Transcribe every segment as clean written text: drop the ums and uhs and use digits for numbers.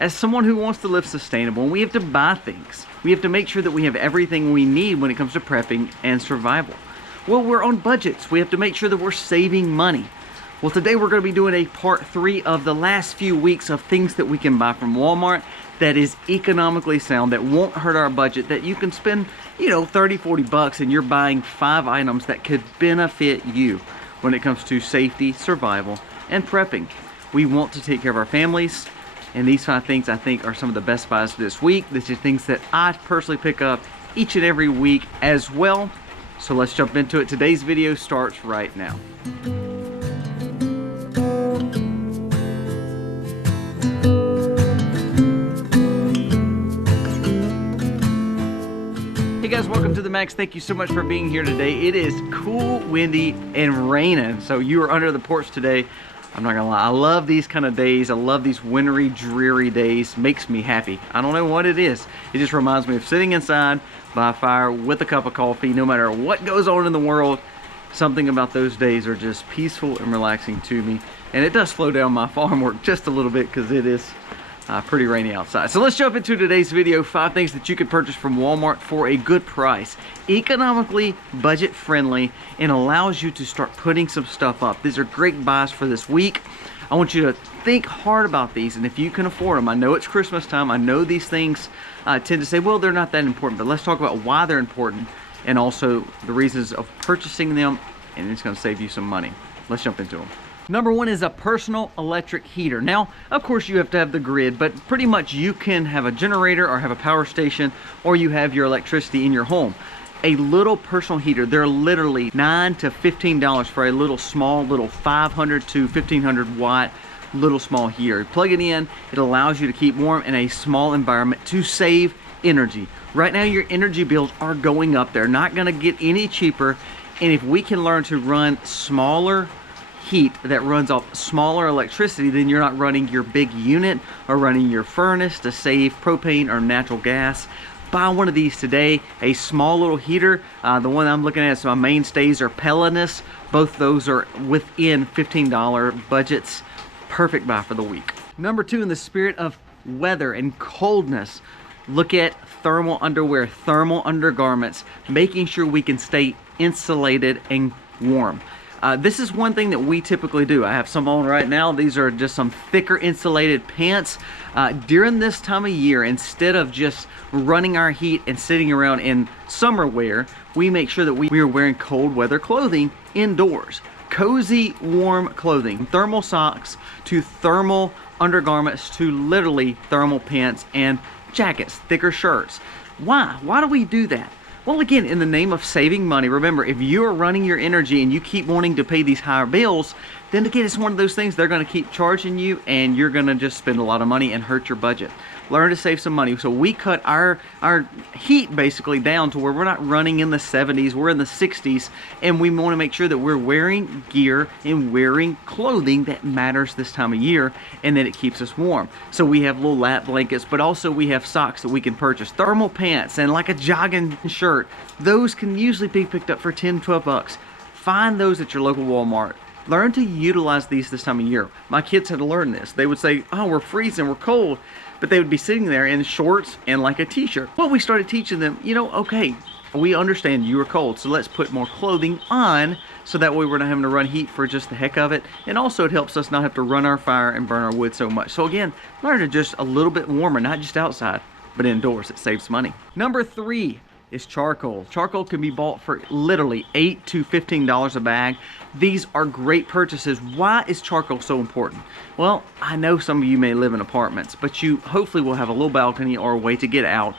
as someone who wants to live sustainable, we have to buy things. We have to make sure that we have everything we need when it comes to prepping and survival. Well, we're on budgets. We have to make sure that we're saving money. Well, today we're going to be doing a part 3 of the last few weeks of things that we can buy from Walmart that is economically sound, that won't hurt our budget, that you can spend, you know, 30, 40 bucks and you're buying 5 items that could benefit you when it comes to safety, survival, and prepping. We want to take care of our families, and these 5 things I think are some of the best buys this week. These are things that I personally pick up each and every week as well. So let's jump into it. Today's video starts right now. Hey guys, welcome to the Max. Thank you so much for being here today. It is cool, windy, and raining. So you are under the porch today. I'm not gonna lie, I love these kind of days. I love these wintry, dreary days. Makes me happy. I don't know what it is. It just reminds me of sitting inside by a fire with a cup of coffee. No matter what goes on in the world, something about those days are just peaceful and relaxing to me. And it does slow down my farm work just a little bit because it is pretty rainy outside. So let's jump into today's video. 5 things that you can purchase from Walmart for a good price, economically, budget friendly, and allows you to start putting some stuff up. These are great buys for this week. I want you to think hard about these, and if you can afford them. I know it's Christmas time. I know these things tend to say, well, they're not that important, but let's talk about why they're important and also the reasons of purchasing them, and it's going to save you some money. Let's jump into them. Number 1 is a personal electric heater. Now, of course, you have to have the grid, but pretty much you can have a generator or have a power station, or you have your electricity in your home. A little personal heater, they're literally $9 to $15 for a little small, little 500 to 1500 watt little small heater. Plug it in, it allows you to keep warm in a small environment to save energy. Right now, your energy bills are going up. They're not gonna get any cheaper, and if we can learn to run smaller heat that runs off smaller electricity, then you're not running your big unit or running your furnace to save propane or natural gas. Buy one of these today, a small little heater. The one I'm looking at, so my mainstays are Pelanus. Both those are within $15 budgets. Perfect buy for the week. Number 2, in the spirit of weather and coldness, look at thermal underwear, thermal undergarments, making sure we can stay insulated and warm. This is one thing that we typically do. I have some on right now. These are just some thicker insulated pants. During this time of year, instead of just running our heat and sitting around in summer wear, we make sure that we are wearing cold weather clothing indoors. Cozy, warm clothing. Thermal socks to thermal undergarments to literally thermal pants and jackets, thicker shirts. Why? Why do we do that? Well, again, in the name of saving money. Remember, if you are running your energy and you keep wanting to pay these higher bills, then again, it's one of those things they're going to keep charging you, and you're going to just spend a lot of money and hurt your budget. Learn to save some money. So we cut our heat basically down to where we're not running in the 70s, we're in the 60s, and we want to make sure that we're wearing gear and wearing clothing that matters this time of year and that it keeps us warm. So we have little lap blankets, but also we have socks that we can purchase, thermal pants, and like a jogging shirt. Those can usually be picked up for 10, 12 bucks. Find those at your local Walmart. Learn to utilize these this time of year. My kids had to learn this. They would say, oh, we're freezing, we're cold. But they would be sitting there in shorts and like a t-shirt. Well, we started teaching them, you know, okay, we understand you are cold, so let's put more clothing on so that way we're not having to run heat for just the heck of it. And also it helps us not have to run our fire and burn our wood so much. So again, learn to just a little bit warmer, not just outside, but indoors. It saves money. Number 3 is charcoal. Charcoal can be bought for literally $8 to $15 a bag. These are great purchases. Why is charcoal so important? Well, I know some of you may live in apartments, but you hopefully will have a little balcony or a way to get out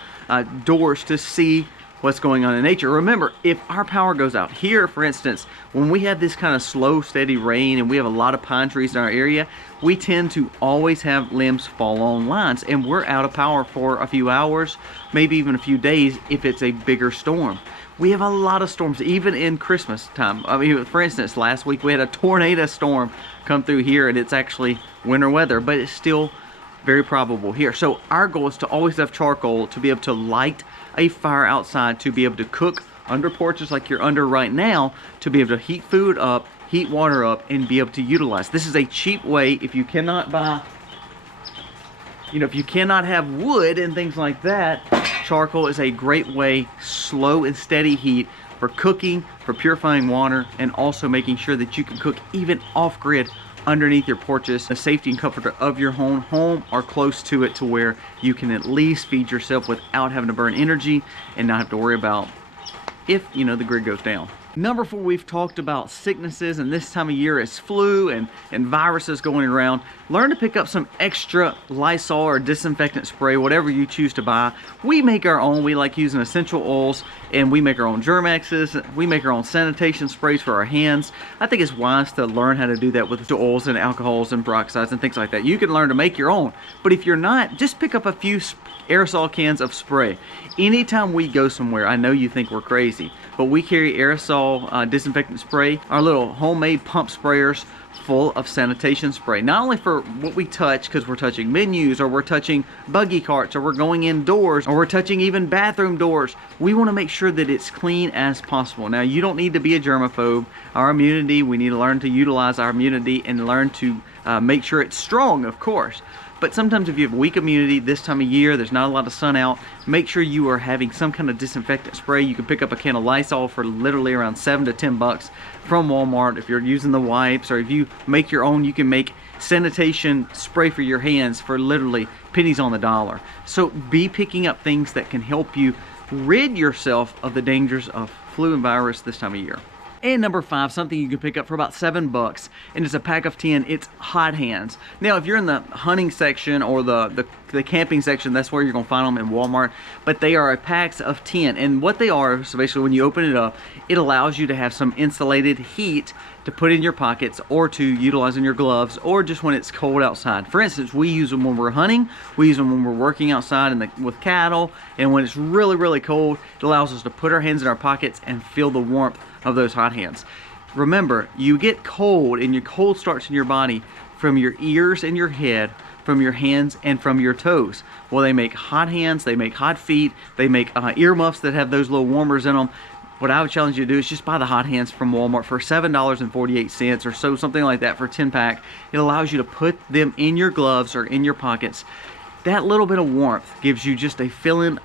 doors to see what's going on in nature. Remember, if our power goes out here, for instance, when we have this kind of slow, steady rain and we have a lot of pine trees in our area, we tend to always have limbs fall on lines, and we're out of power for a few hours, maybe even a few days if it's a bigger storm. We have a lot of storms, even in Christmas time. I mean, for instance, last week we had a tornado storm come through here, and it's actually winter weather, but it's still very probable here. So our goal is to always have charcoal to be able to light a fire outside, to be able to cook under porches like you're under right now, to be able to heat food up, heat water up, and be able to utilize. This is a cheap way. If you cannot buy You know, if you cannot have wood and things like that, charcoal is a great way, slow and steady heat for cooking, for purifying water, and also making sure that you can cook even off-grid underneath your porches. The safety and comfort of your home or close to it, to where you can at least feed yourself without having to burn energy and not have to worry about if, you know, the grid goes down. Number 4, we've talked about sicknesses, and this time of year it's flu and viruses going around. Learn to pick up some extra Lysol or disinfectant spray, whatever you choose to buy. We make our own. We like using essential oils, and we make our own Germexes. We make our own sanitation sprays for our hands. I think it's wise to learn how to do that with the oils and alcohols and peroxides and things like that. You can learn to make your own, but if you're not, just pick up a few aerosol cans of spray. Anytime we go somewhere, I know you think we're crazy, but we carry aerosol disinfectant spray, our little homemade pump sprayers full of sanitation spray. Not only for what we touch, because we're touching menus, or we're touching buggy carts, or we're going indoors, or we're touching even bathroom doors. We want to make sure that it's clean as possible. Now, you don't need to be a germaphobe. Our immunity, we need to learn to utilize our immunity and learn to make sure it's strong, of course. But sometimes if you have weak immunity this time of year, there's not a lot of sun out, make sure you are having some kind of disinfectant spray. You can pick up a can of Lysol for literally around $7 to $10 from Walmart. If you're using the wipes, or if you make your own, you can make sanitation spray for your hands for literally pennies on the dollar. So be picking up things that can help you rid yourself of the dangers of flu and virus this time of year. And number 5, something you can pick up for about $7, and it's a pack of 10. It's hot hands. Now, if you're in the hunting section or the camping section, that's where you're gonna find them in Walmart. But they are packs of 10, and what they are, so basically when you open it up, it allows you to have some insulated heat to put in your pockets, or to utilize in your gloves, or just when it's cold outside. For instance, we use them when we're hunting, we use them when we're working outside with cattle, and when it's really, really cold, it allows us to put our hands in our pockets and feel the warmth of those hot hands. Remember, you get cold, and your cold starts in your body from your ears and your head, from your hands and from your toes. Well, they make hot hands, they make hot feet, they make earmuffs that have those little warmers in them. What I would challenge you to do is just buy the hot hands from Walmart for $7.48 or so, something like that, for a 10-pack. It allows you to put them in your gloves or in your pockets. That little bit of warmth gives you just a feeling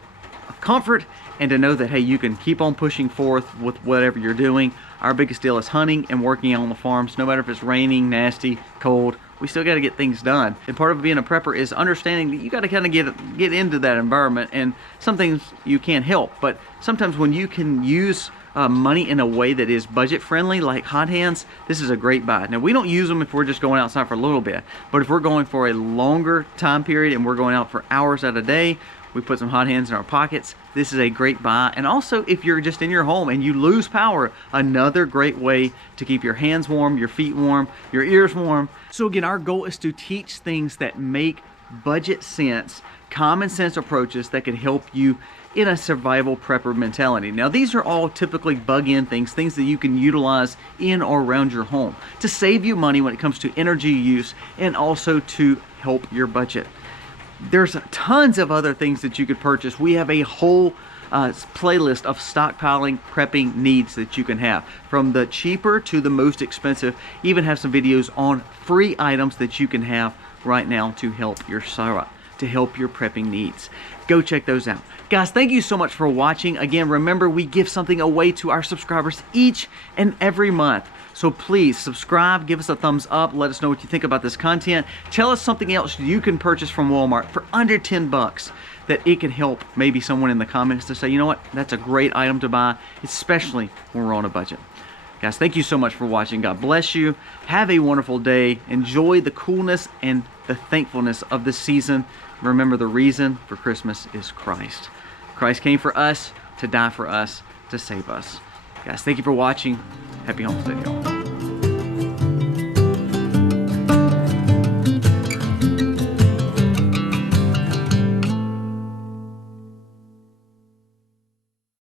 of comfort, and to know that, hey, you can keep on pushing forth with whatever you're doing. Our biggest deal is hunting and working on the farms. No matter if it's raining, nasty, cold, we still got to get things done. And part of being a prepper is understanding that you got to kind of get into that environment, and some things you can't help. But sometimes when you can use money in a way that is budget friendly, like hot hands, this is a great buy. Now, we don't use them if we're just going outside for a little bit, but if we're going for a longer time period and we're going out for hours at a day, we put some hot hands in our pockets. This is a great buy. And also, if you're just in your home and you lose power, another great way to keep your hands warm, your feet warm, your ears warm. So again, our goal is to teach things that make budget sense, common sense approaches that can help you in a survival prepper mentality. Now, these are all typically bug-in things that you can utilize in or around your home to save you money when it comes to energy use, and also to help your budget. There's tons of other things that you could purchase. We have a whole playlist of stockpiling prepping needs that you can have, from the cheaper to the most expensive. Even have some videos on free items that you can have right now to help your prepping needs. Go check those out. Guys, thank you so much for watching. Again, remember, we give something away to our subscribers each and every month. So please subscribe, give us a thumbs up, let us know what you think about this content. Tell us something else you can purchase from Walmart for under $10 that it can help maybe someone in the comments to say, you know what, that's a great item to buy, especially when we're on a budget. Guys, thank you so much for watching. God bless you. Have a wonderful day. Enjoy the coolness and the thankfulness of this season. Remember, the reason for Christmas is Christ. Christ came for us, to die for us, to save us. Guys, thank you for watching. Happy Homestead, y'all.